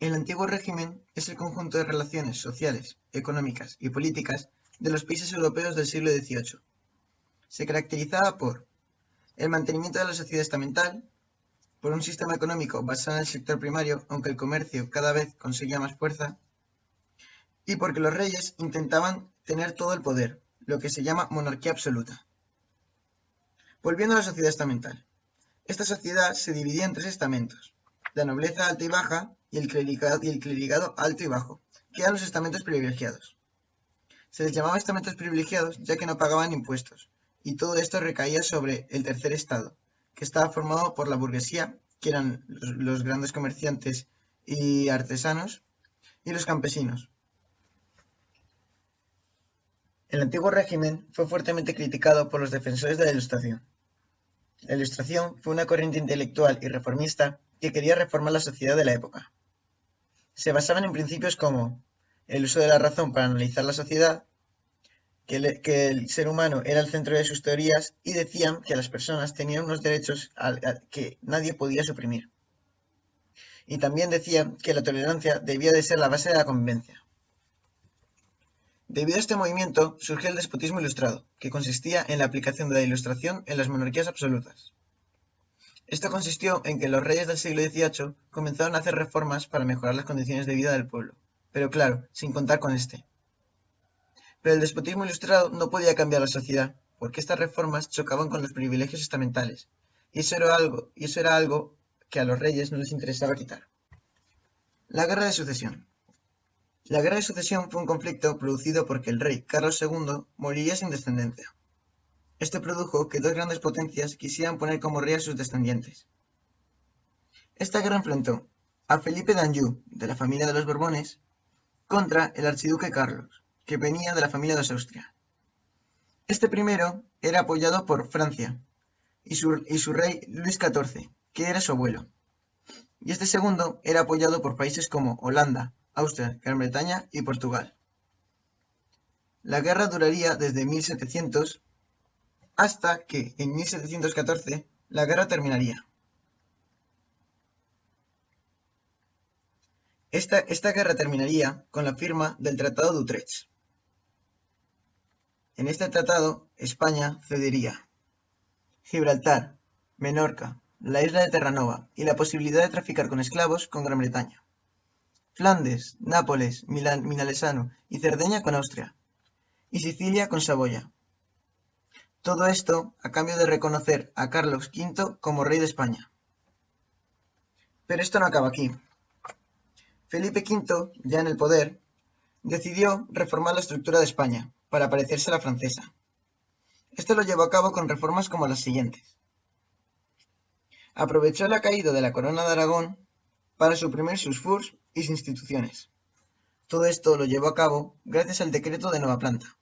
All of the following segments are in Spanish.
El antiguo régimen es el conjunto de relaciones sociales, económicas y políticas de los países europeos del siglo XVIII. Se caracterizaba por el mantenimiento de la sociedad estamental, por un sistema económico basado en el sector primario, aunque el comercio cada vez conseguía más fuerza, y porque los reyes intentaban tener todo el poder, lo que se llama monarquía absoluta. Volviendo a la sociedad estamental. Esta sociedad se dividía en tres estamentos: la nobleza alta y baja y el clerigado alto y bajo, que eran los estamentos privilegiados. Se les llamaba estamentos privilegiados ya que no pagaban impuestos, y todo esto recaía sobre el tercer estado, que estaba formado por la burguesía, que eran los grandes comerciantes y artesanos, y los campesinos. El antiguo régimen fue fuertemente criticado por los defensores de la Ilustración. La Ilustración fue una corriente intelectual y reformista que quería reformar la sociedad de la época. Se basaban en principios como el uso de la razón para analizar la sociedad, que el ser humano era el centro de sus teorías, y decían que las personas tenían unos derechos que nadie podía suprimir. Y también decían que la tolerancia debía de ser la base de la convivencia. Debido a este movimiento surgió el despotismo ilustrado, que consistía en la aplicación de la Ilustración en las monarquías absolutas. Esto consistió en que los reyes del siglo XVIII comenzaron a hacer reformas para mejorar las condiciones de vida del pueblo, pero claro, sin contar con este. Pero el despotismo ilustrado no podía cambiar la sociedad, porque estas reformas chocaban con los privilegios estamentales, y eso era algo que a los reyes no les interesaba quitar. La Guerra de Sucesión. La Guerra de Sucesión fue un conflicto producido porque el rey Carlos II moriría sin descendencia. Esto produjo que dos grandes potencias quisieran poner como rey a sus descendientes. Esta guerra enfrentó a Felipe d'Anjou, de la familia de los Borbones, contra el archiduque Carlos, que venía de la familia de Austria. Este primero era apoyado por Francia y su rey Luis XIV, que era su abuelo. Y este segundo era apoyado por países como Holanda, Austria, Gran Bretaña y Portugal. La guerra duraría desde 1700 hasta que en 1714 la guerra terminaría. Esta guerra terminaría con la firma del Tratado de Utrecht. En este tratado, España cedería Gibraltar, Menorca, la isla de Terranova y la posibilidad de traficar con esclavos con Gran Bretaña. Flandes, Nápoles, Milanesano y Cerdeña con Austria, y Sicilia con Saboya. Todo esto a cambio de reconocer a Carlos V como rey de España. Pero esto no acaba aquí. Felipe V, ya en el poder, decidió reformar la estructura de España para parecerse a la francesa. Esto lo llevó a cabo con reformas como las siguientes. Aprovechó la caída de la corona de Aragón para suprimir sus FURs y sus instituciones. Todo esto lo llevó a cabo gracias al decreto de Nueva Planta.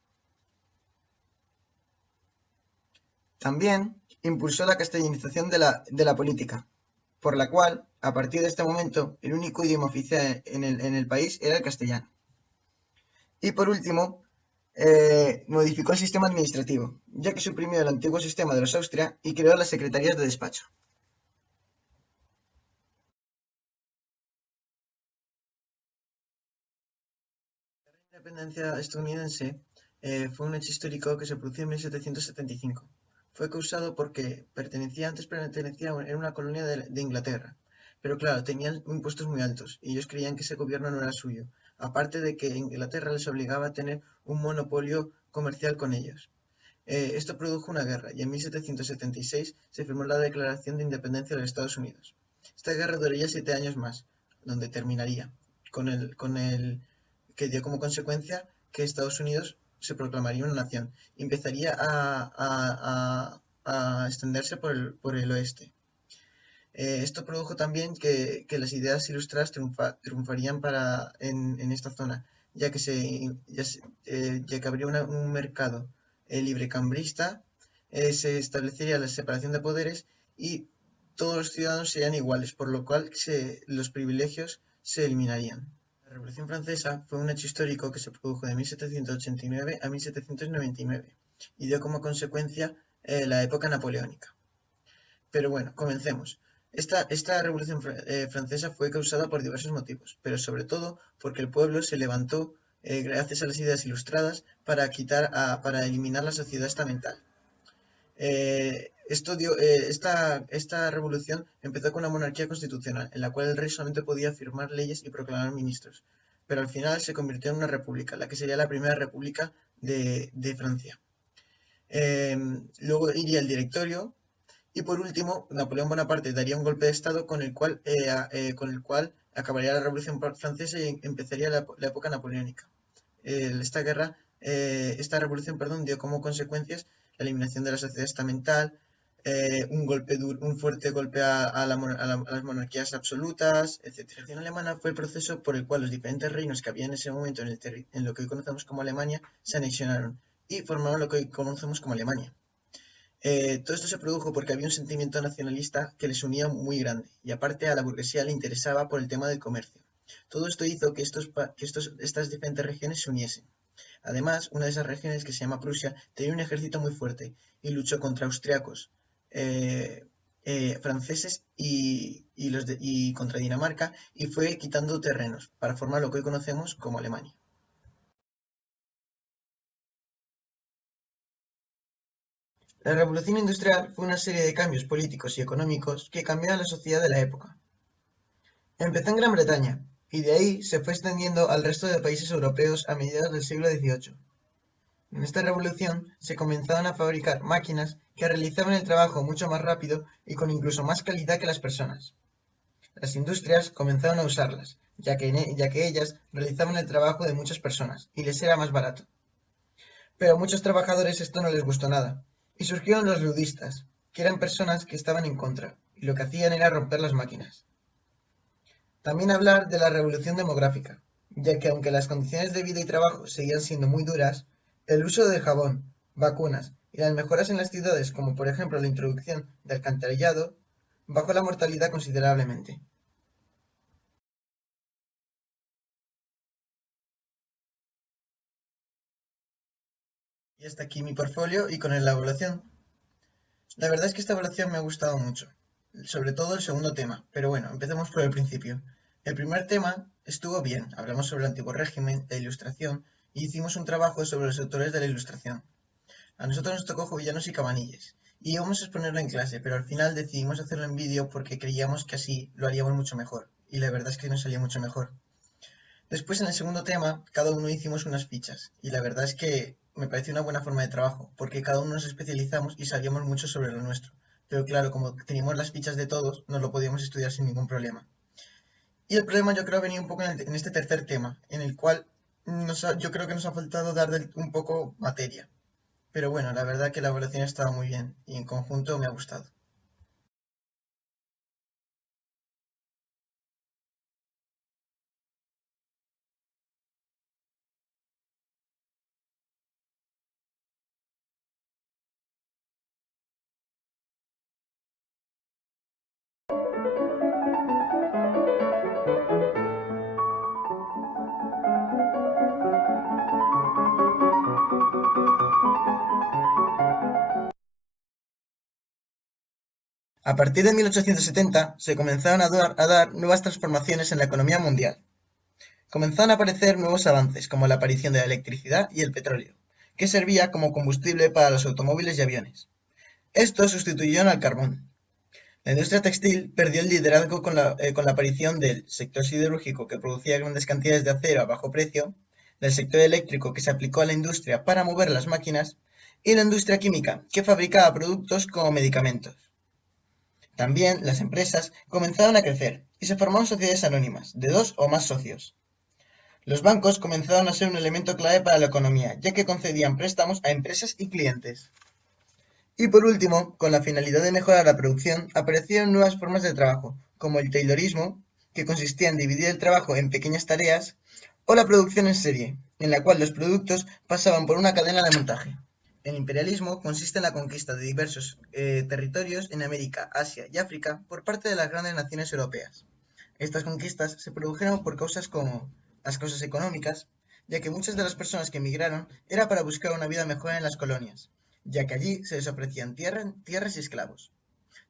También impulsó la castellanización de la política, por la cual, a partir de este momento, el único idioma oficial en el país era el castellano. Y por último, modificó el sistema administrativo, ya que suprimió el antiguo sistema de los Austria y creó las secretarías de despacho. La independencia estadounidense fue un hecho histórico que se produjo en 1775. Fue causado porque era una colonia de Inglaterra, pero claro, tenían impuestos muy altos y ellos creían que ese gobierno no era suyo, aparte de que Inglaterra les obligaba a tener un monopolio comercial con ellos. Esto produjo una guerra y en 1776 se firmó la Declaración de Independencia de los Estados Unidos. Esta guerra duraría 7 años más, donde terminaría con el que dio como consecuencia que Estados Unidos se proclamaría una nación y empezaría a extenderse por el oeste. Esto produjo también que las ideas ilustradas triunfarían en esta zona, ya que habría un mercado librecambrista, se establecería la separación de poderes y todos los ciudadanos serían iguales, por lo cual los privilegios se eliminarían. La Revolución Francesa fue un hecho histórico que se produjo de 1789 a 1799 y dio como consecuencia la época napoleónica. Pero bueno, comencemos. Esta revolución francesa fue causada por diversos motivos, pero sobre todo porque el pueblo se levantó gracias a las ideas ilustradas para eliminar la sociedad estamental. Esta revolución empezó con una monarquía constitucional, en la cual el rey solamente podía firmar leyes y proclamar ministros, pero al final se convirtió en una república, la que sería la primera república de Francia. Luego iría el directorio y por último Napoleón Bonaparte daría un golpe de estado con el cual acabaría la Revolución Francesa y empezaría la época napoleónica. Esta revolución, perdón, dio como consecuencias la eliminación de la sociedad estamental, un fuerte golpe a las monarquías absolutas, etc. La Revolución alemana fue el proceso por el cual los diferentes reinos que había en ese momento en lo que hoy conocemos como Alemania se anexionaron y formaron lo que hoy conocemos como Alemania. Todo esto se produjo porque había un sentimiento nacionalista que les unía muy grande y aparte a la burguesía le interesaba por el tema del comercio. Todo esto hizo que estas diferentes regiones se uniesen. Además, una de esas regiones, que se llama Prusia, tenía un ejército muy fuerte y luchó contra austriacos, franceses y contra Dinamarca y fue quitando terrenos para formar lo que hoy conocemos como Alemania. La Revolución Industrial fue una serie de cambios políticos y económicos que cambiaron la sociedad de la época. Empezó en Gran Bretaña, y de ahí se fue extendiendo al resto de países europeos a mediados del siglo XVIII. En esta revolución se comenzaron a fabricar máquinas que realizaban el trabajo mucho más rápido y con incluso más calidad que las personas. Las industrias comenzaron a usarlas, ya que ellas realizaban el trabajo de muchas personas y les era más barato. Pero a muchos trabajadores esto no les gustó nada, y surgieron los ludistas, que eran personas que estaban en contra, y lo que hacían era romper las máquinas. También hablar de la revolución demográfica, ya que aunque las condiciones de vida y trabajo seguían siendo muy duras, el uso del jabón, vacunas y las mejoras en las ciudades, como por ejemplo la introducción del alcantarillado, bajó la mortalidad considerablemente. Y hasta aquí mi portfolio y con la evaluación. La verdad es que esta evaluación me ha gustado mucho, sobre todo el segundo tema, pero bueno, empecemos por el principio. El primer tema estuvo bien, hablamos sobre el antiguo régimen, la ilustración, y hicimos un trabajo sobre los autores de la ilustración. A nosotros nos tocó Jovellanos y Cabanilles, y íbamos a exponerlo en clase, pero al final decidimos hacerlo en vídeo porque creíamos que así lo haríamos mucho mejor, y la verdad es que nos salió mucho mejor. Después, en el segundo tema, cada uno hicimos unas fichas, y la verdad es que me pareció una buena forma de trabajo, porque cada uno nos especializamos y sabíamos mucho sobre lo nuestro. Pero claro, como teníamos las fichas de todos, nos lo podíamos estudiar sin ningún problema. Y el problema yo creo venía un poco en este tercer tema, en el cual yo creo que nos ha faltado dar un poco materia. Pero bueno, la verdad que la evaluación ha estado muy bien y en conjunto me ha gustado. A partir de 1870 se comenzaron a dar nuevas transformaciones en la economía mundial. Comenzaron a aparecer nuevos avances, como la aparición de la electricidad y el petróleo, que servía como combustible para los automóviles y aviones. Estos sustituyeron al carbón. La industria textil perdió el liderazgo con la aparición del sector siderúrgico, que producía grandes cantidades de acero a bajo precio, del sector eléctrico, que se aplicó a la industria para mover las máquinas, y la industria química, que fabricaba productos como medicamentos. También las empresas comenzaron a crecer y se formaron sociedades anónimas, de dos o más socios. Los bancos comenzaron a ser un elemento clave para la economía, ya que concedían préstamos a empresas y clientes. Y por último, con la finalidad de mejorar la producción, aparecieron nuevas formas de trabajo, como el taylorismo, que consistía en dividir el trabajo en pequeñas tareas, o la producción en serie, en la cual los productos pasaban por una cadena de montaje. El imperialismo consiste en la conquista de diversos territorios en América, Asia y África por parte de las grandes naciones europeas. Estas conquistas se produjeron por causas como las causas económicas, ya que muchas de las personas que emigraron era para buscar una vida mejor en las colonias, ya que allí se les ofrecían tierras y esclavos.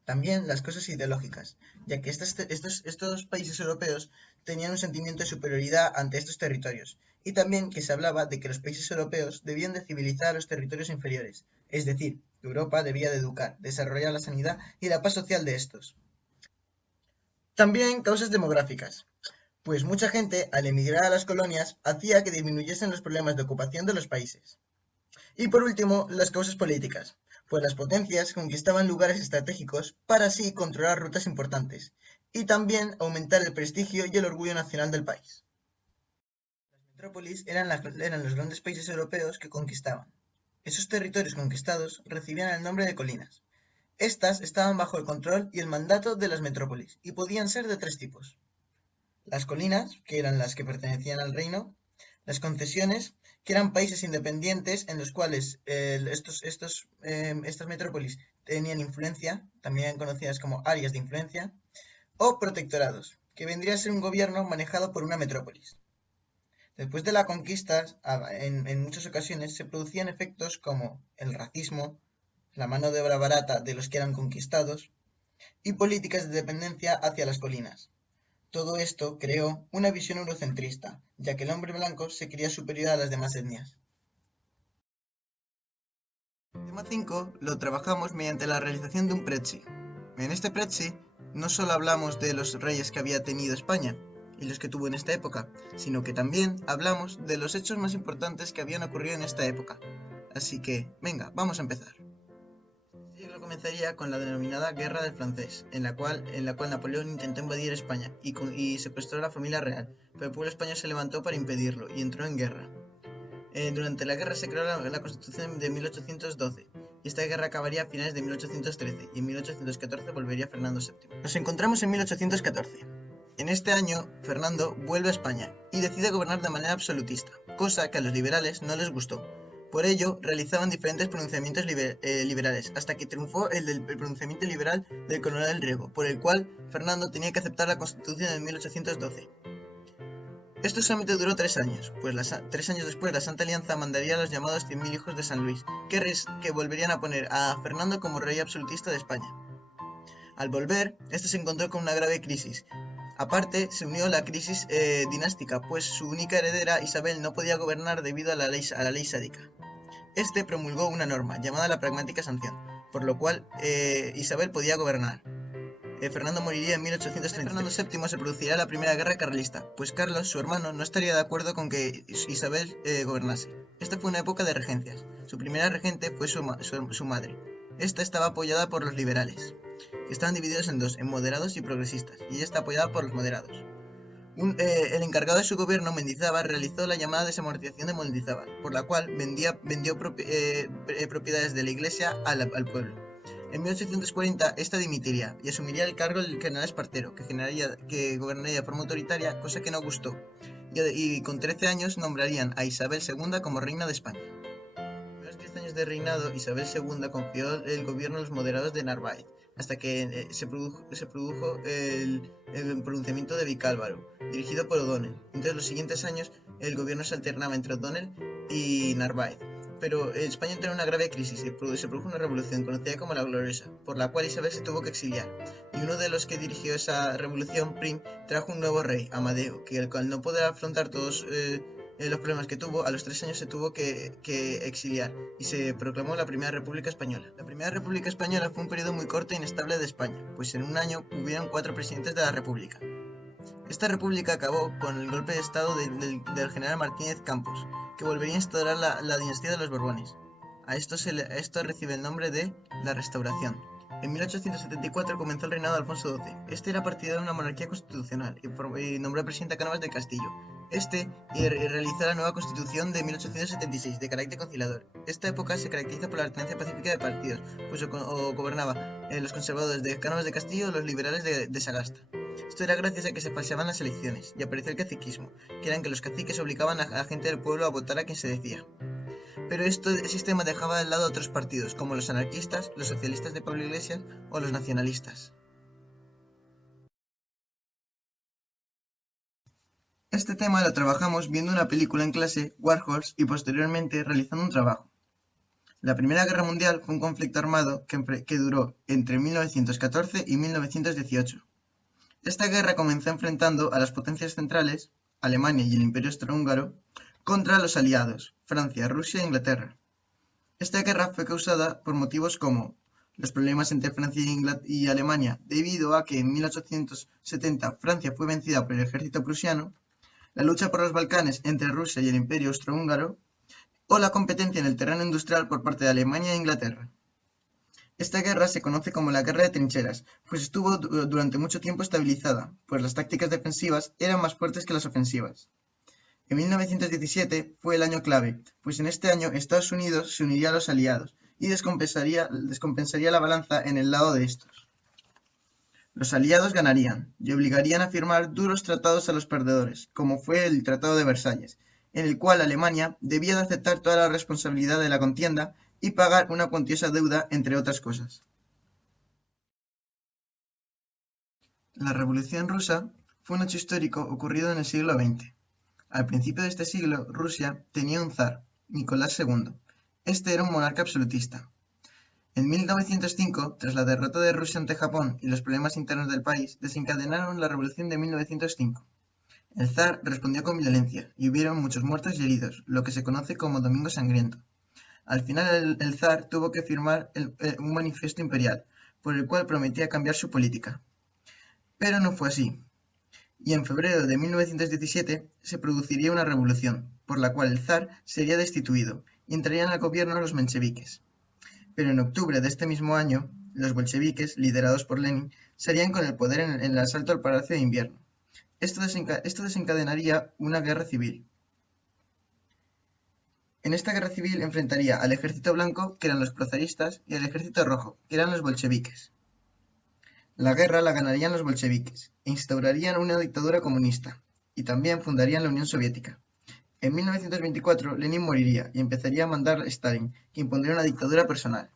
También las cosas ideológicas, ya que estos países europeos tenían un sentimiento de superioridad ante estos territorios, y también que se hablaba de que los países europeos debían de civilizar a los territorios inferiores, es decir, que Europa debía de educar, desarrollar la sanidad y la paz social de estos. También causas demográficas, pues mucha gente, al emigrar a las colonias, hacía que disminuyesen los problemas de ocupación de los países. Y por último, las causas políticas, pues las potencias conquistaban lugares estratégicos para así controlar rutas importantes y también aumentar el prestigio y el orgullo nacional del país. Las metrópolis eran los grandes países europeos que conquistaban. Esos territorios conquistados recibían el nombre de colinas. Estas estaban bajo el control y el mandato de las metrópolis y podían ser de tres tipos: las colinas, que eran las que pertenecían al reino; las concesiones, que eran países independientes en los cuales estas metrópolis tenían influencia, también conocidas como áreas de influencia; o protectorados, que vendría a ser un gobierno manejado por una metrópolis. Después de la conquista, en muchas ocasiones se producían efectos como el racismo, la mano de obra barata de los que eran conquistados y políticas de dependencia hacia las colinas. Todo esto creó una visión eurocentrista, ya que el hombre blanco se creía superior a las demás etnias. El tema 5 lo trabajamos mediante la realización de un Prezi. En este Prezi no solo hablamos de los reyes que había tenido España y los que tuvo en esta época, sino que también hablamos de los hechos más importantes que habían ocurrido en esta época. Así que, venga, vamos a empezar. El siglo comenzaría con la denominada Guerra del Francés, en la cual Napoleón intentó invadir España y secuestró a la familia real, pero el pueblo español se levantó para impedirlo y entró en guerra. Durante la guerra se creó la Constitución de 1812, y esta guerra acabaría a finales de 1813, y en 1814 volvería Fernando VII. Nos encontramos en 1814. En este año, Fernando vuelve a España y decide gobernar de manera absolutista, cosa que a los liberales no les gustó. Por ello, realizaban diferentes pronunciamientos liberales, hasta que triunfó el pronunciamiento liberal del coronel del Riego, por el cual Fernando tenía que aceptar la Constitución de 1812. Esto solamente duró 3 años, pues 3 años después la Santa Alianza mandaría a los llamados 100.000 hijos de San Luis, que volverían a poner a Fernando como rey absolutista de España. Al volver, este se encontró con una grave crisis. Aparte, se unió la crisis dinástica, pues su única heredera, Isabel, no podía gobernar debido a la ley sádica. Este promulgó una norma, llamada la pragmática sanción, por lo cual Isabel podía gobernar. Fernando moriría en 1833. Fernando VII se produciría la primera guerra carlista, pues Carlos, su hermano, no estaría de acuerdo con que Isabel gobernase. Esta fue una época de regencias. Su primera regente fue su madre. Esta estaba apoyada por los liberales, que estaban divididos en dos, en moderados y progresistas, y ella está apoyada por los moderados. El encargado de su gobierno, Mendizábal, realizó la llamada desamortización de Mendizábal, por la cual vendió propiedades de la iglesia al pueblo. En 1840 esta dimitiría y asumiría el cargo el general Espartero, que gobernaría de forma autoritaria, cosa que no gustó, y con 13 años nombrarían a Isabel II como reina de España. En los 10 años de reinado, Isabel II confió el gobierno a los moderados de Narváez, hasta que se produjo el pronunciamiento de Vicálvaro, dirigido por O'Donnell. Entonces, los siguientes años, el gobierno se alternaba entre O'Donnell y Narváez. Pero España entró en una grave crisis y se produjo una revolución conocida como la Gloriosa, por la cual Isabel se tuvo que exiliar. Y uno de los que dirigió esa revolución, Prim, trajo un nuevo rey, Amadeo, que al no poder afrontar todos los problemas que tuvo, a los 3 años se tuvo que exiliar y se proclamó la Primera República Española. La Primera República Española fue un periodo muy corto e inestable de España, pues en un año hubieron 4 presidentes de la República. Esta república acabó con el golpe de estado del general Martínez Campos, que volvería a instaurar la dinastía de los Borbones. Esto recibe el nombre de la Restauración. En 1874 comenzó el reinado de Alfonso XII. Este era partidario de una monarquía constitucional y nombró presidente a Cánovas del Castillo. Realizó la nueva Constitución de 1876, de carácter conciliador. Esta época se caracteriza por la alternancia pacífica de partidos, pues gobernaban los conservadores de Cánovas del Castillo o los liberales de Sagasta. Esto era gracias a que se falseaban las elecciones y apareció el caciquismo, que eran que los caciques obligaban a la gente del pueblo a votar a quien se decía. Pero este sistema dejaba de lado a otros partidos, como los anarquistas, los socialistas de Pablo Iglesias o los nacionalistas. Este tema lo trabajamos viendo una película en clase, Warhols, y posteriormente realizando un trabajo. La Primera Guerra Mundial fue un conflicto armado que duró entre 1914 y 1918. Esta guerra comenzó enfrentando a las potencias centrales, Alemania y el Imperio Austrohúngaro, contra los aliados, Francia, Rusia e Inglaterra. Esta guerra fue causada por motivos como los problemas entre Francia y Alemania debido a que en 1870 Francia fue vencida por el ejército prusiano, la lucha por los Balcanes entre Rusia y el Imperio Austrohúngaro, o la competencia en el terreno industrial por parte de Alemania e Inglaterra. Esta guerra se conoce como la Guerra de Trincheras, pues estuvo durante mucho tiempo estabilizada, pues las tácticas defensivas eran más fuertes que las ofensivas. En 1917 fue el año clave, pues en este año Estados Unidos se uniría a los aliados y descompensaría la balanza en el lado de estos. Los aliados ganarían y obligarían a firmar duros tratados a los perdedores, como fue el Tratado de Versalles, en el cual Alemania debía de aceptar toda la responsabilidad de la contienda y pagar una cuantiosa deuda, entre otras cosas. La Revolución Rusa fue un hecho histórico ocurrido en el siglo XX. Al principio de este siglo, Rusia tenía un zar, Nicolás II. Este era un monarca absolutista. En 1905, tras la derrota de Rusia ante Japón y los problemas internos del país, desencadenaron la Revolución de 1905. El zar respondió con violencia y hubieron muchos muertos y heridos, lo que se conoce como Domingo Sangriento. Al final el zar tuvo que firmar un manifiesto imperial, por el cual prometía cambiar su política. Pero no fue así, y en febrero de 1917 se produciría una revolución, por la cual el zar sería destituido y entrarían al gobierno los mencheviques. Pero en octubre de este mismo año, los bolcheviques, liderados por Lenin, serían con el poder en el asalto al Palacio de Invierno. Esto desencadenaría una guerra civil. En esta guerra civil enfrentaría al ejército blanco, que eran los prozaristas, y al ejército rojo, que eran los bolcheviques. La guerra la ganarían los bolcheviques, e instaurarían una dictadura comunista, y también fundarían la Unión Soviética. En 1924 Lenin moriría y empezaría a mandar Stalin, que impondría una dictadura personal.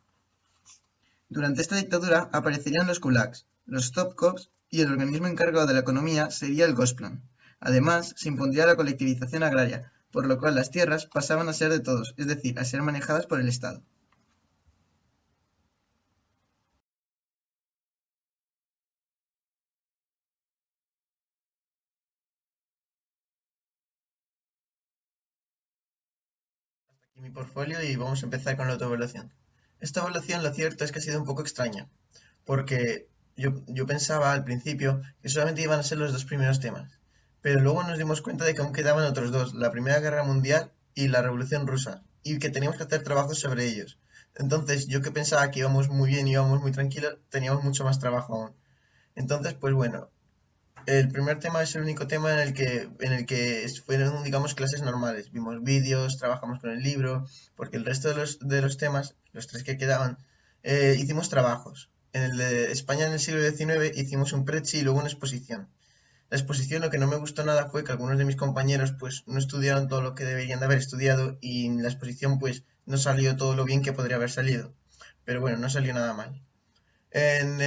Durante esta dictadura aparecerían los kulaks, los stovkovs y el organismo encargado de la economía sería el Gosplan. Además, se impondría la colectivización agraria, por lo cual las tierras pasaban a ser de todos, es decir, a ser manejadas por el Estado. Aquí mi portfolio y vamos a empezar con la autoevaluación. Esta evaluación lo cierto es que ha sido un poco extraña, porque yo pensaba al principio que solamente iban a ser los dos primeros temas, pero luego nos dimos cuenta de que aún quedaban otros dos, la Primera Guerra Mundial y la Revolución Rusa, y que teníamos que hacer trabajos sobre ellos. Entonces, yo que pensaba que íbamos muy bien, íbamos muy tranquilos, teníamos mucho más trabajo aún. Entonces, pues bueno, el primer tema es el único tema en el que fueron, digamos, clases normales. Vimos vídeos, trabajamos con el libro, porque el resto de los temas, los tres que quedaban, hicimos trabajos. En el de España en el siglo XIX hicimos un prechi y luego una exposición. La exposición lo que no me gustó nada fue que algunos de mis compañeros pues no estudiaron todo lo que deberían de haber estudiado y en la exposición pues no salió todo lo bien que podría haber salido. Pero bueno, no salió nada mal. En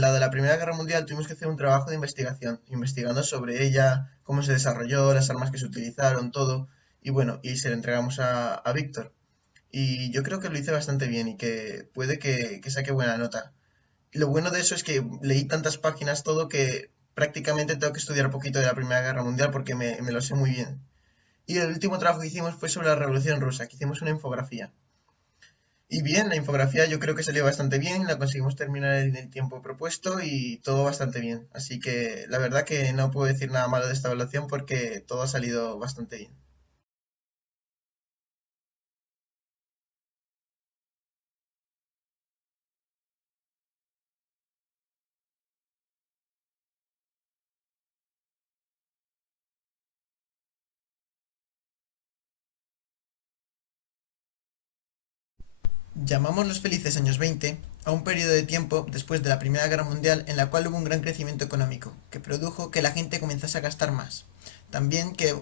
la de la Primera Guerra Mundial tuvimos que hacer un trabajo de investigación, investigando sobre ella, cómo se desarrolló, las armas que se utilizaron, todo. Y bueno, y se lo entregamos a Víctor. Y yo creo que lo hice bastante bien y que puede que saque buena nota. Lo bueno de eso es que leí tantas páginas todo que prácticamente tengo que estudiar un poquito de la Primera Guerra Mundial porque me lo sé muy bien. Y el último trabajo que hicimos fue sobre la Revolución Rusa, que hicimos una infografía. Y bien, la infografía yo creo que salió bastante bien, la conseguimos terminar en el tiempo propuesto y todo bastante bien. Así que la verdad que no puedo decir nada malo de esta evaluación porque todo ha salido bastante bien. Llamamos los felices años 20 a un periodo de tiempo después de la Primera Guerra Mundial en la cual hubo un gran crecimiento económico, que produjo que la gente comenzase a gastar más. También que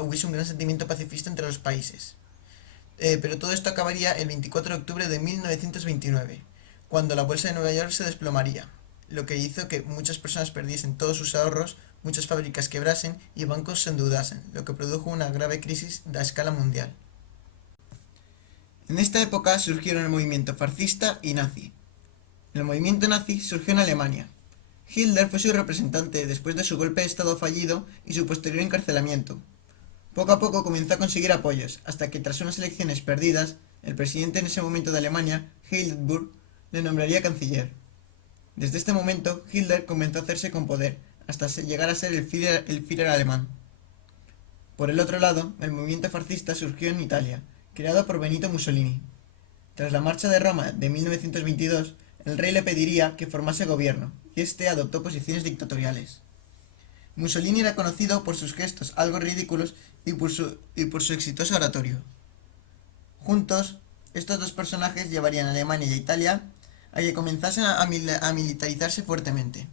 hubiese un gran sentimiento pacifista entre los países. Pero todo esto acabaría el 24 de octubre de 1929, cuando la bolsa de Nueva York se desplomaría, lo que hizo que muchas personas perdiesen todos sus ahorros, muchas fábricas quebrasen y bancos se endeudasen, lo que produjo una grave crisis a escala mundial. En esta época surgieron el movimiento fascista y nazi. El movimiento nazi surgió en Alemania. Hitler fue su representante después de su golpe de estado fallido y su posterior encarcelamiento. Poco a poco comenzó a conseguir apoyos, hasta que tras unas elecciones perdidas, el presidente en ese momento de Alemania, Hindenburg, le nombraría canciller. Desde este momento, Hitler comenzó a hacerse con poder, hasta llegar a ser el Führer alemán. Por el otro lado, el movimiento fascista surgió en Italia, creado por Benito Mussolini. Tras la Marcha de Roma de 1922, el rey le pediría que formase gobierno, y este adoptó posiciones dictatoriales. Mussolini era conocido por sus gestos algo ridículos y por su exitoso oratorio. Juntos, estos dos personajes llevarían a Alemania y a Italia a que comenzasen a militarizarse fuertemente.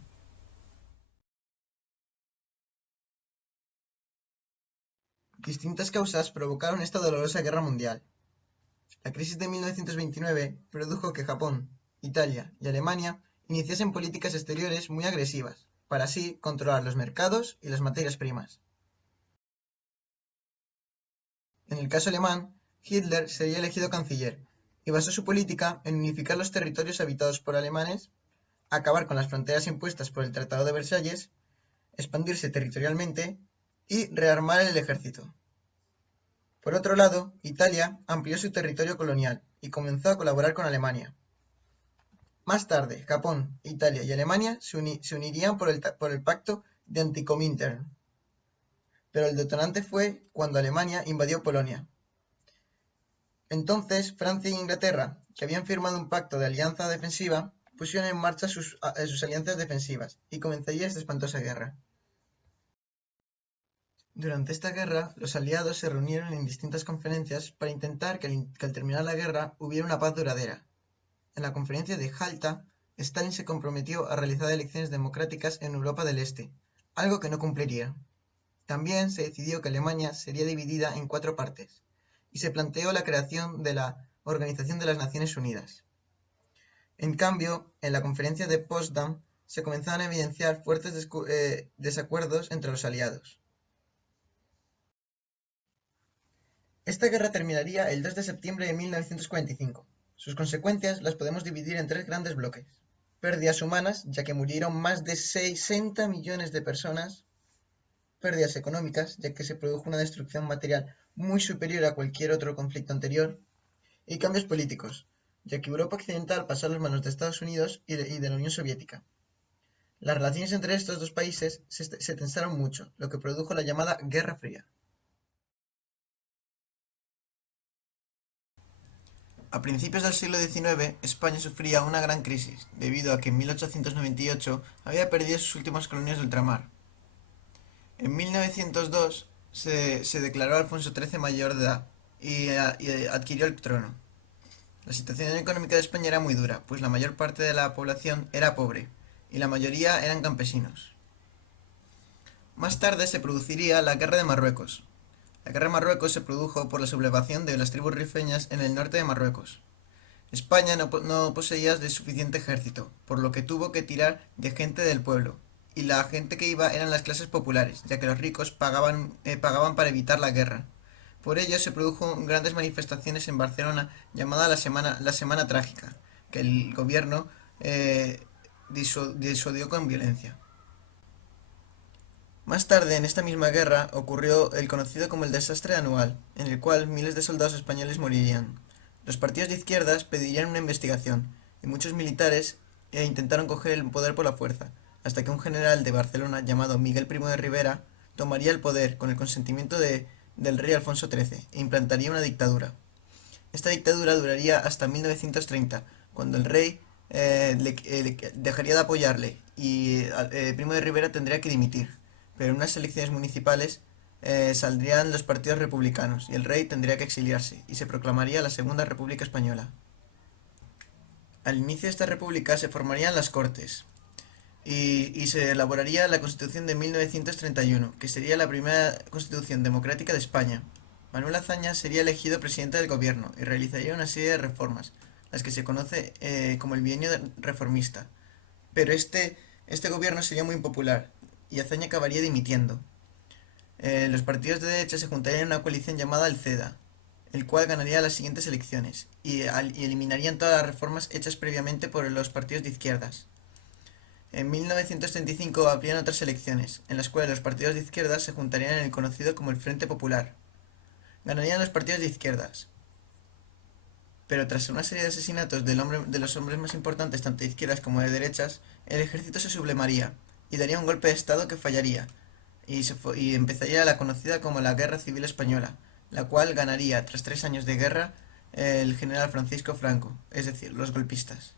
Distintas causas provocaron esta dolorosa guerra mundial. La crisis de 1929 produjo que Japón, Italia y Alemania iniciasen políticas exteriores muy agresivas, para así controlar los mercados y las materias primas. En el caso alemán, Hitler sería elegido canciller y basó su política en unificar los territorios habitados por alemanes, acabar con las fronteras impuestas por el Tratado de Versalles, expandirse territorialmente y rearmar el ejército. Por otro lado, Italia amplió su territorio colonial y comenzó a colaborar con Alemania. Más tarde, Japón, Italia y Alemania se unirían por el pacto de Anticomintern, pero el detonante fue cuando Alemania invadió Polonia. Entonces, Francia e Inglaterra, que habían firmado un pacto de alianza defensiva, pusieron en marcha sus alianzas defensivas y comenzaría esta espantosa guerra. Durante esta guerra, los aliados se reunieron en distintas conferencias para intentar que al terminar la guerra hubiera una paz duradera. En la conferencia de Jalta, Stalin se comprometió a realizar elecciones democráticas en Europa del Este, algo que no cumpliría. También se decidió que Alemania sería dividida en 4 partes, y se planteó la creación de la Organización de las Naciones Unidas. En cambio, en la conferencia de Potsdam se comenzaron a evidenciar fuertes desacuerdos entre los aliados. Esta guerra terminaría el 2 de septiembre de 1945. Sus consecuencias las podemos dividir en 3 grandes bloques. Pérdidas humanas, ya que murieron más de 60 millones de personas. Pérdidas económicas, ya que se produjo una destrucción material muy superior a cualquier otro conflicto anterior. Y cambios políticos, ya que Europa occidental pasó a las manos de Estados Unidos y de la Unión Soviética. Las relaciones entre estos dos países se tensaron mucho, lo que produjo la llamada Guerra Fría. A principios del siglo XIX, España sufría una gran crisis, debido a que en 1898 había perdido sus últimas colonias de ultramar. En 1902 se declaró Alfonso XIII mayor de edad y adquirió el trono. La situación económica de España era muy dura, pues la mayor parte de la población era pobre, y la mayoría eran campesinos. Más tarde se produciría la Guerra de Marruecos. La Guerra de Marruecos se produjo por la sublevación de las tribus rifeñas en el norte de Marruecos. España no poseía de suficiente ejército, por lo que tuvo que tirar de gente del pueblo, y la gente que iba eran las clases populares, ya que los ricos pagaban para evitar la guerra. Por ello se produjo grandes manifestaciones en Barcelona llamada la Semana Trágica, que el gobierno disuadió con violencia. Más tarde, en esta misma guerra, ocurrió el conocido como el desastre anual, en el cual miles de soldados españoles morirían. Los partidos de izquierdas pedirían una investigación, y muchos militares intentaron coger el poder por la fuerza, hasta que un general de Barcelona llamado Miguel Primo de Rivera tomaría el poder con el consentimiento del rey Alfonso XIII e implantaría una dictadura. Esta dictadura duraría hasta 1930, cuando el rey dejaría de apoyarle y Primo de Rivera tendría que dimitir, pero en unas elecciones municipales saldrían los partidos republicanos y el rey tendría que exiliarse y se proclamaría la Segunda República Española. Al inicio de esta república se formarían las Cortes y se elaboraría la Constitución de 1931, que sería la primera constitución democrática de España. Manuel Azaña sería elegido presidente del gobierno y realizaría una serie de reformas, las que se conoce como el bienio reformista. Pero este gobierno sería muy impopular y Azaña acabaría dimitiendo. Los partidos de derecha se juntarían en una coalición llamada el CEDA. el cual ganaría las siguientes elecciones y eliminarían todas las reformas hechas previamente por los partidos de izquierdas. En 1935 habrían otras elecciones, en las cuales los partidos de izquierdas se juntarían en el conocido como el Frente Popular. Ganarían los partidos de izquierdas, pero tras una serie de asesinatos de los hombres más importantes tanto de izquierdas como de derechas, el ejército se sublevaría y daría un golpe de estado que fallaría, y empezaría la conocida como la Guerra Civil Española, la cual ganaría tras 3 años de guerra el general Francisco Franco, es decir, los golpistas.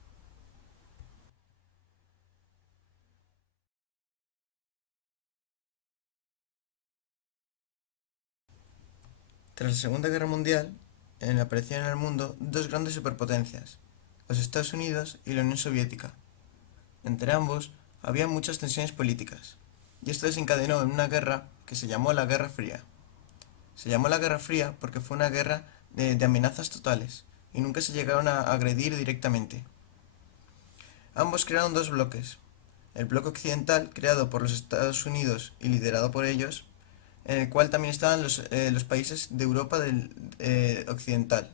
Tras la Segunda Guerra Mundial, aparecieron en el mundo dos grandes superpotencias, los Estados Unidos y la Unión Soviética. Entre ambos había muchas tensiones políticas, y esto desencadenó en una guerra que se llamó la Guerra Fría. Se llamó la Guerra Fría porque fue una guerra de amenazas totales, y nunca se llegaron a agredir directamente. Ambos crearon dos bloques. El bloque occidental, creado por los Estados Unidos y liderado por ellos, en el cual también estaban los países de Europa occidental.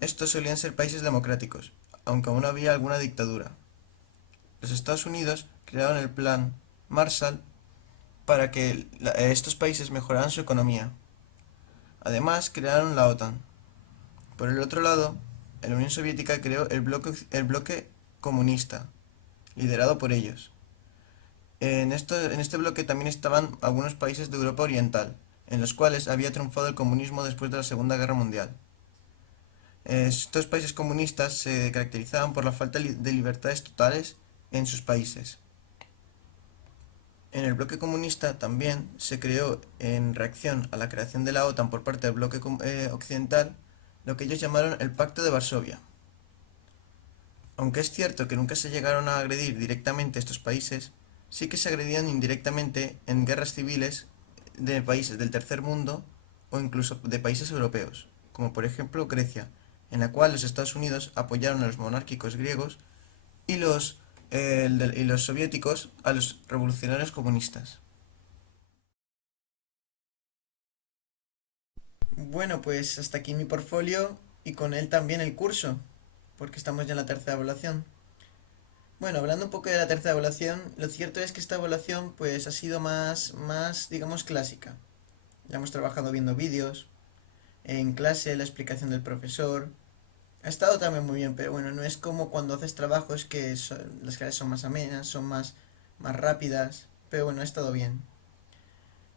Estos solían ser países democráticos, aunque aún había alguna dictadura. Los Estados Unidos crearon el Plan Marshall para que estos países mejoraran su economía. Además, crearon la OTAN. Por el otro lado, la Unión Soviética creó el bloque comunista, liderado por ellos. En este bloque también estaban algunos países de Europa Oriental, en los cuales había triunfado el comunismo después de la Segunda Guerra Mundial. Estos países comunistas se caracterizaban por la falta de libertades totales en sus países. En el bloque comunista también se creó, en reacción a la creación de la OTAN por parte del bloque occidental, lo que ellos llamaron el Pacto de Varsovia. Aunque es cierto que nunca se llegaron a agredir directamente a estos países, sí que se agredían indirectamente en guerras civiles de países del tercer mundo o incluso de países europeos, como por ejemplo Grecia, en la cual los Estados Unidos apoyaron a los monárquicos griegos y los soviéticos a los revolucionarios comunistas. Bueno, pues hasta aquí mi portfolio y con él también el curso, porque estamos ya en la tercera evaluación. Bueno, hablando un poco de la tercera evaluación, lo cierto es que esta evaluación pues ha sido más digamos, clásica. Ya hemos trabajado viendo vídeos, en clase la explicación del profesor. Ha estado también muy bien, pero bueno, no es como cuando haces trabajos que las clases son más amenas, son más rápidas, pero bueno, ha estado bien.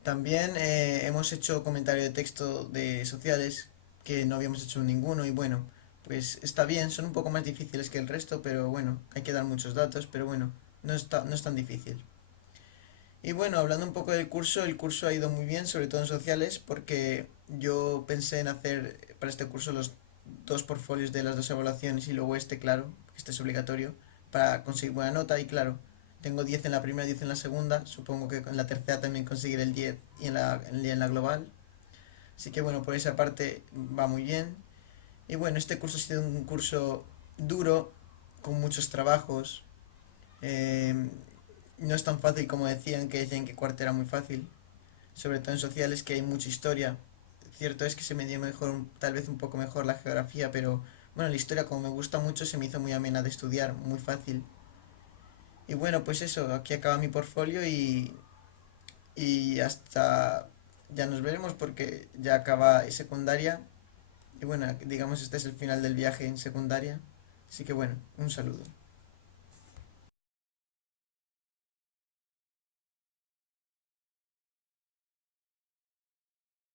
También hemos hecho comentario de texto de sociales que no habíamos hecho ninguno y bueno, pues está bien, son un poco más difíciles que el resto, pero bueno, hay que dar muchos datos, pero bueno, no es tan difícil. Y bueno, hablando un poco del curso, el curso ha ido muy bien, sobre todo en sociales, porque yo pensé en hacer para este curso los dos portfolios de las dos evaluaciones y luego este, claro, este es obligatorio, para conseguir buena nota y claro, tengo 10 en la primera, 10 en la segunda, supongo que en la tercera también conseguiré el 10 y en la global. Así que bueno, por esa parte va muy bien. Y bueno, este curso ha sido un curso duro, con muchos trabajos. eh, no es tan fácil como decían que cuarto era muy fácil, sobre todo en sociales que hay mucha historia. Cierto es que se me dio mejor, tal vez un poco mejor la geografía, pero bueno, la historia como me gusta mucho se me hizo muy amena de estudiar, muy fácil. Y bueno, pues eso, aquí acaba mi portfolio y hasta ya nos veremos porque ya acaba secundaria. Y bueno, digamos este es el final del viaje en secundaria. Así que bueno, un saludo.